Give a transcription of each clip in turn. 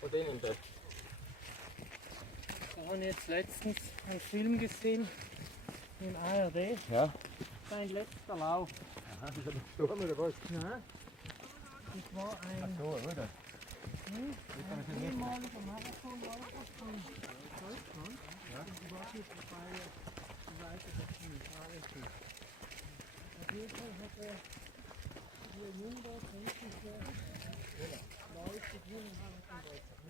Von denen da. Da habe ich jetzt letztens einen Film gesehen im ARD. Ja. Sein letzter Lauf. Aha, ist er gestorben oder was? Nein. Das war ein So, oder? ehemaliger Marathonläufer von Deutschland. Ja. Und ich weiß nicht, wie weit das in Italien ist. Auf jeden Fall hat er hier in Nürnberg sämtliche Leute gewonnen Marathon Deutschland.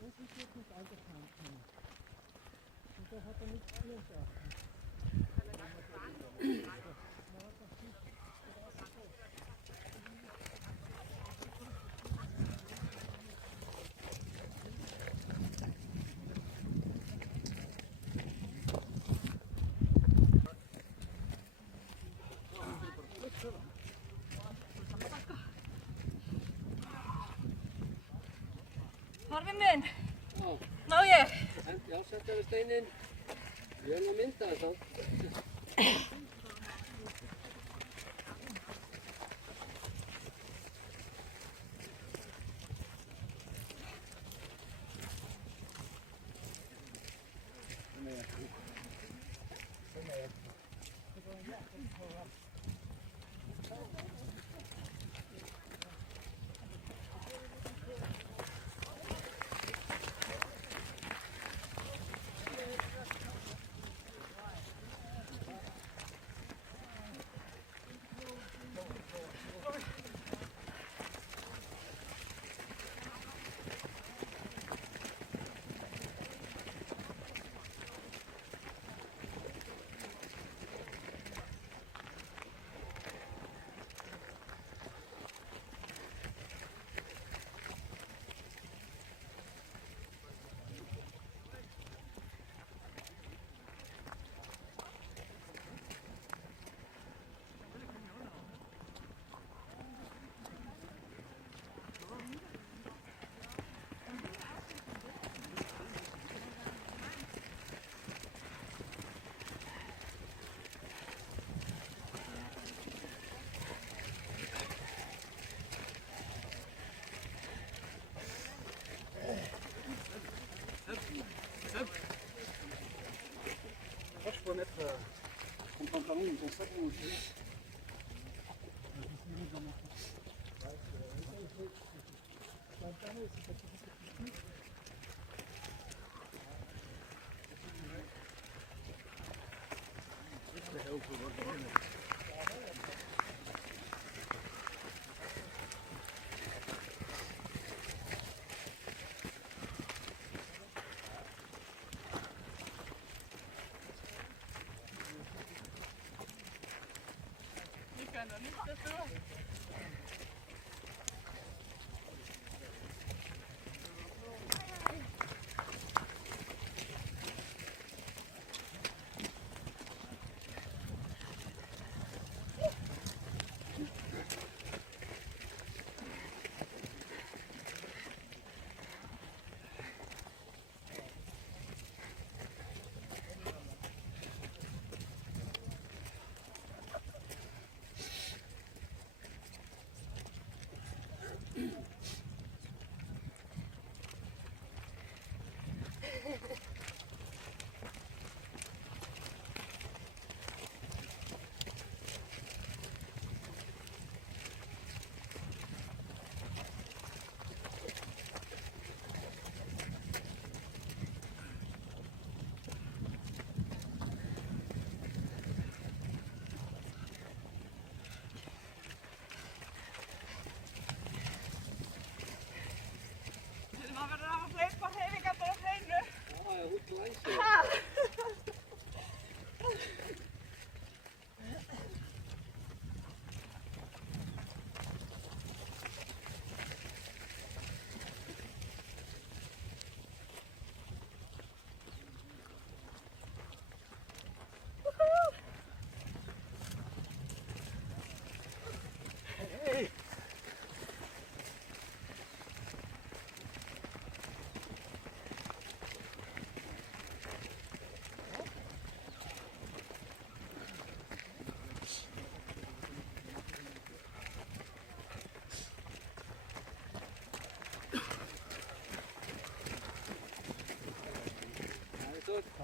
Und ich jetzt nicht altersheim können. Und da hat er nichts zu entscheiden. Horfum minn. Má ég? Já, setja við steininn. Ég er að mynda þetta. Je peux mettre. On prend pas une, ça qu'on fait.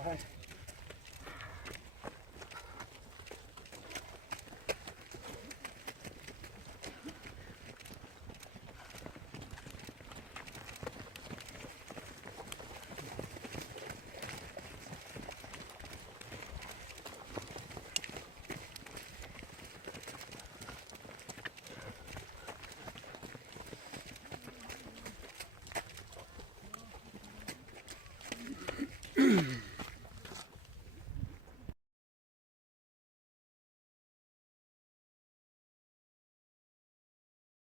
Alright.